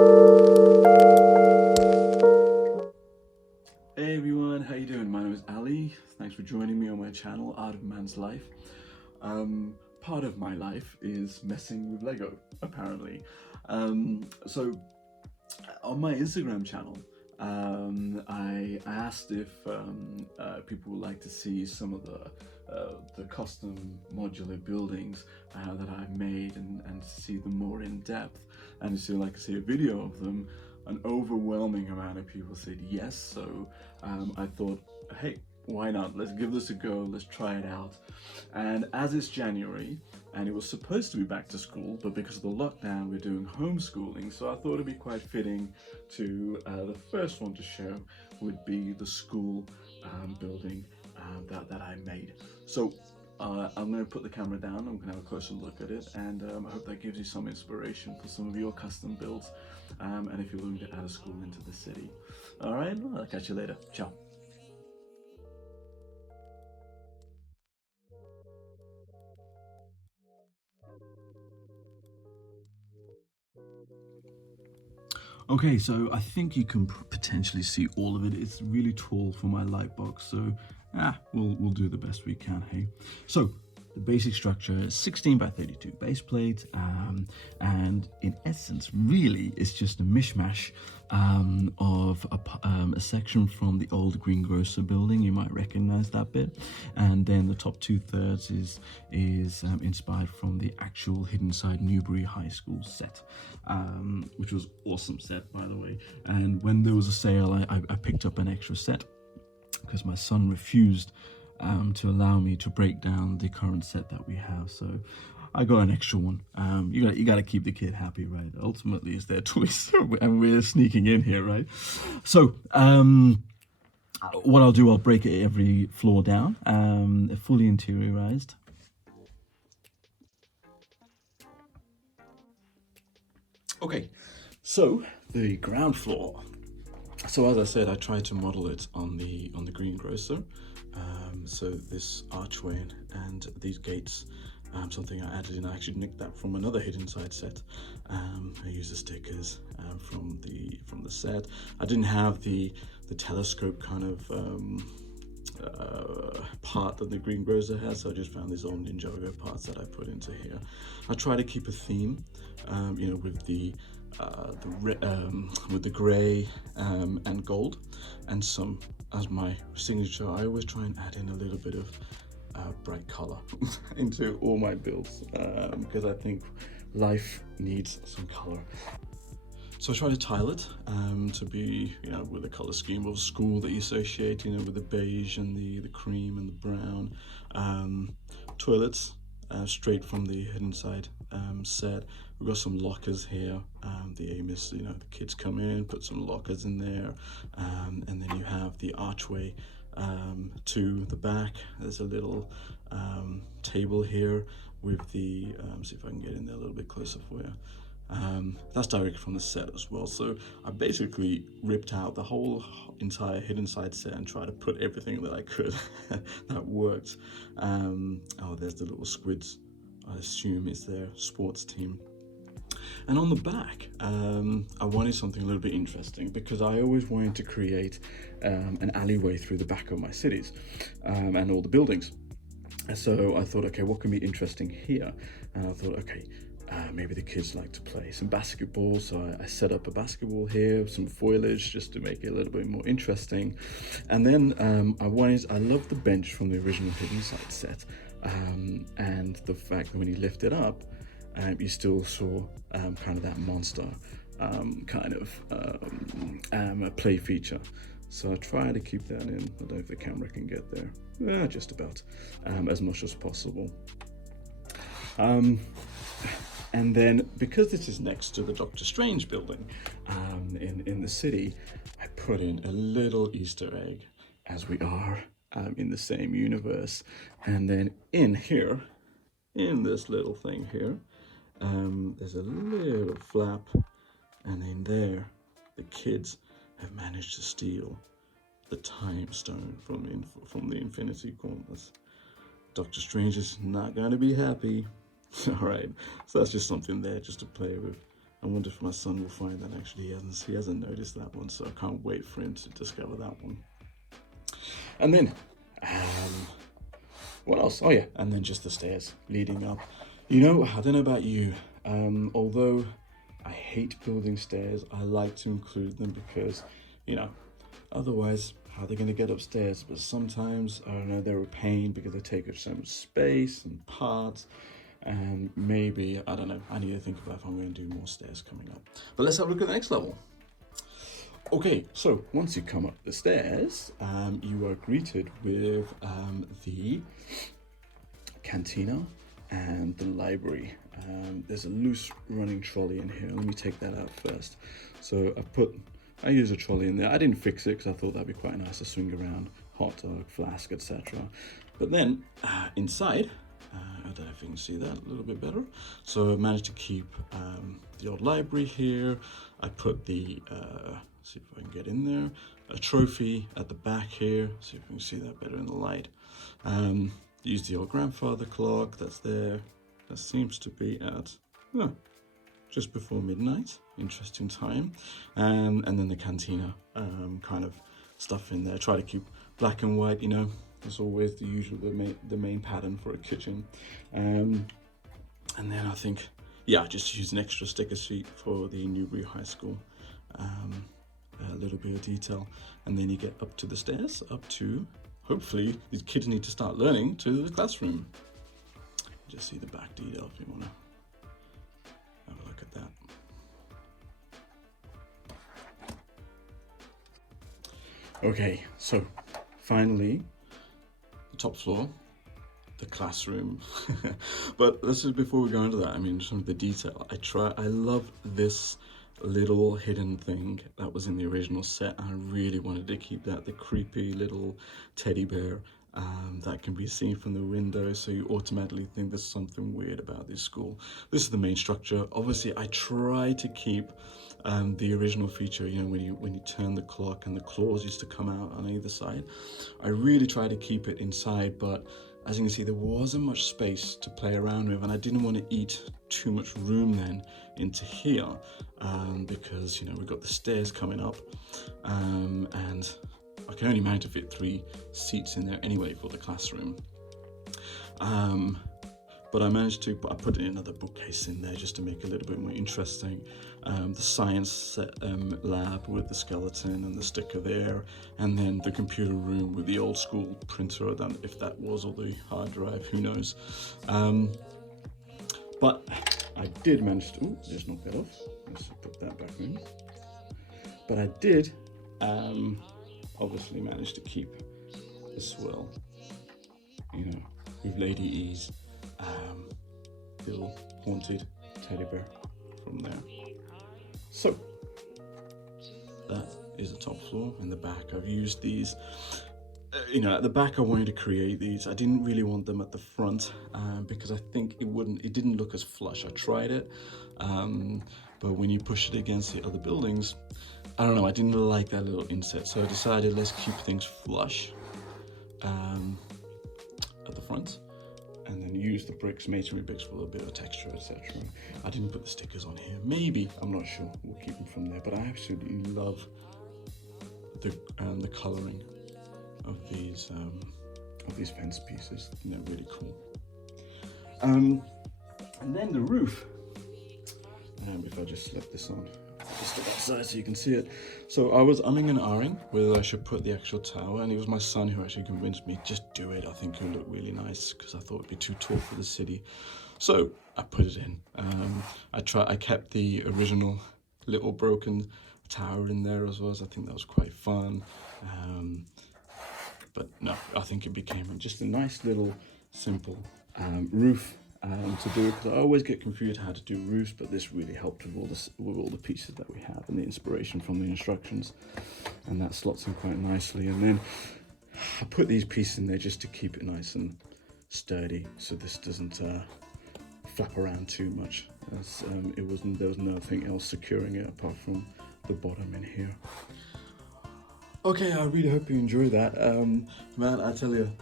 Hey everyone, how you doing? My name is Ali. Thanks for joining me on my channel, Art of Man's Life. Part of my life is messing with Lego, apparently. So on my Instagram channel, I asked if people would like to see some of the custom modular buildings that I've made and see them more in depth, and if you'd like to see a video of them. An overwhelming amount of people said yes, so I thought, hey, why not? Let's give this a go, let's try it out. And as it's January, and it was supposed to be back to school, but because of the lockdown, we're doing homeschooling, so I thought it'd be quite fitting to, the first one to show would be the school building that I made. So I'm going to put the camera down, I'm going to have a closer look at it, and I hope that gives you some inspiration for some of your custom builds, and if you're looking to add a school into the city. Alright, well, I'll catch you later. Ciao. Okay, so I think you can potentially see all of it. It's really tall for my light box, so we'll do the best we can, hey? So the basic structure is 16 by 32 base plates, and in essence, really, it's just a mishmash of a section from the old greengrocer building. You might recognize that bit, and then the top 2/3 is inspired from the actual Hidden Side Newbury High School set, which was awesome set, by the way. And when there was a sale, I picked up an extra set because my son refused to allow me to break down the current set that we have, so I got an extra one. You got to keep the kid happy, right? Ultimately, it's their choice, and we're sneaking in here, right? So what I'll do, I'll break every floor down, fully interiorized. Okay, so the ground floor. So as I said, I tried to model it on the greengrocer. So this archway and these gates, something I added in. I actually nicked that from another Hidden Side set. I used the stickers from the set. I didn't have the telescope kind of part that the greengrocer has, so I just found these old Ninjago parts that I put into here. I try to keep a theme, with the grey and gold, and some as my signature. I always try and add in a little bit of bright color into all my builds, because I think life needs some color. So I try to tile it to be, with the color scheme of school that you associate, with the beige and the cream and the brown. Toilets, straight from the Hidden Side set. We've got some lockers here. The aim is, the kids come in, put some lockers in there, and then you have the archway to the back. There's a little table here with the, see if I can get in there a little bit closer for you. That's directly from the set as well. So I basically ripped out the whole entire Hidden Side set and tried to put everything that I could that worked. Oh, there's the little squids. I assume it's their sports team. And on the back, I wanted something a little bit interesting, because I always wanted to create an alleyway through the back of my cities and all the buildings. So I thought, okay, what can be interesting here? And I thought, okay, maybe the kids like to play some basketball, so I set up a basketball here, some foliage just to make it a little bit more interesting. And then I love the bench from the original Hidden Side set, and the fact that when you lift it up, you still saw kind of that monster a play feature. So I try to keep that in. I don't know if the camera can get there. Just about, as much as possible. And then, because this is next to the Doctor Strange building in the city, I put in a little Easter egg, as we are in the same universe. And then in here, in this little thing here, there's a little flap, and in there, the kids have managed to steal the time stone from the Infinity Gauntlet. Doctor Strange is not going to be happy. All right, so that's just something there just to play with. I wonder if my son will find that actually he hasn't noticed that one, so I can't wait for him to discover that one. And then, what else? Oh yeah, and then just the stairs leading up. You know, I don't know about you, although I hate building stairs, I like to include them because, you know, otherwise, how are they going to get upstairs? But sometimes, I don't know, they're a pain because they take up so much space and parts. And maybe, I don't know, I need to think about if I'm going to do more stairs coming up. But let's have a look at the next level. Okay, so once you come up the stairs, you are greeted with the cantina and the library. There's a loose running trolley in here. Let me take that out first. So I use a trolley in there. I didn't fix it because I thought that'd be quite nice to swing around, hot dog, flask, etc. But then inside, I don't know if you can see that a little bit better. So I managed to keep the old library here. I put the, see if I can get in there, a trophy at the back here. See if you can see that better in the light. Use the old grandfather clock that's there. That seems to be at just before midnight. Interesting time. And then the cantina kind of stuff in there. Try to keep black and white, you know. It's always the usual, the main pattern for a kitchen. And then I think, yeah, just use an extra sticker sheet for the Newbury High School. A little bit of detail. And then you get up to the stairs, up to, hopefully, these kids need to start learning, to the classroom. Just see the back detail if you want to have a look at that. Okay, so finally, top floor, the classroom. But this is before we go into that, I mean, some of the detail. I love this little hidden thing that was in the original set. I really wanted to keep that, the creepy little teddy bear that can be seen from the window, so you automatically think there's something weird about this school. This is the main structure. Obviously, I try to keep the original feature, you know, when you turn the clock and the claws used to come out on either side. I really try to keep it inside, but as you can see, there wasn't much space to play around with, and I didn't want to eat too much room then into here, because, you know, we've got the stairs coming up, and I can only manage to fit 3 seats in there anyway for the classroom. But I managed to, I put another bookcase in there just to make it a little bit more interesting. The science lab with the skeleton and the sticker there, and then the computer room with the old school printer. I don't know if that was, or the hard drive, who knows. But I did manage to, just knock that off. Let's put that back in. But I did obviously manage to keep the swirl, you know, with Lady E's little haunted teddy bear from there. So that is the top floor. And the back, I've used these, you know, at the back I wanted to create these. I didn't really want them at the front because I think it didn't look as flush. I tried it, but when you push it against the other buildings, I don't know, I didn't like that little inset, so I decided let's keep things flush at the front, and then use the bricks, masonry bricks, for a little bit of texture, etc. I didn't put the stickers on here. Maybe, I'm not sure. We'll keep them from there. But I absolutely love the coloring of these fence pieces. They're really cool. And then the roof. If I just slip this on, just to that side so you can see it. So I was umming and ahhing whether I should put the actual tower, and it was my son who actually convinced me, just do it. I think it'll look really nice, because I thought it'd be too tall for the city. So I put it in. I kept the original little broken tower in there as well, as I think that was quite fun. But no, I think it became just a nice little simple roof to do, because I always get confused how to do roofs, but this really helped with all the pieces that we have and the inspiration from the instructions, and that slots in quite nicely. And then I put these pieces in there just to keep it nice and sturdy, so this doesn't flap around too much, as there was nothing else securing it apart from the bottom in here. Okay, I really hope you enjoy that. Man, I tell you,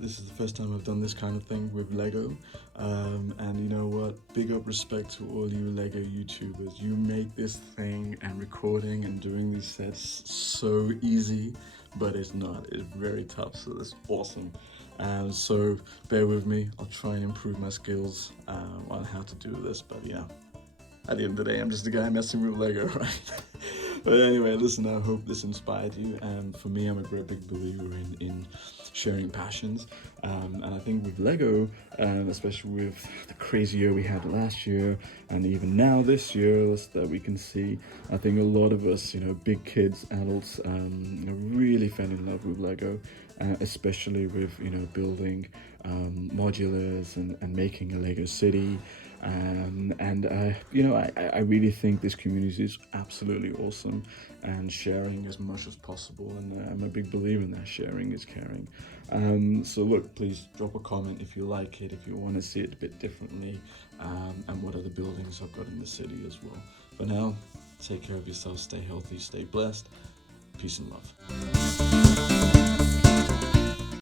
this is the first time I've done this kind of thing with Lego. And you know what? Big up respect to all you Lego YouTubers. You make this thing and recording and doing these sets so easy, but it's not. It's very tough, so that's awesome. So bear with me. I'll try and improve my skills on how to do this, but yeah. At the end of the day, I'm just a guy messing with Lego, right? But anyway, listen, I hope this inspired you. And for me, I'm a great big believer in sharing passions. And I think with Lego, especially with the crazy year we had last year, and even now this year that we can see, I think a lot of us, big kids, adults, really fell in love with Lego, especially with, building modulars and making a Lego city. I really think this community is absolutely awesome, and sharing as much as possible. And I'm a big believer in that sharing is caring. So look, please drop a comment if you like it, if you want to see it a bit differently, and what other buildings I've got in the city as well. For now, take care of yourself, stay healthy, stay blessed. Peace and love.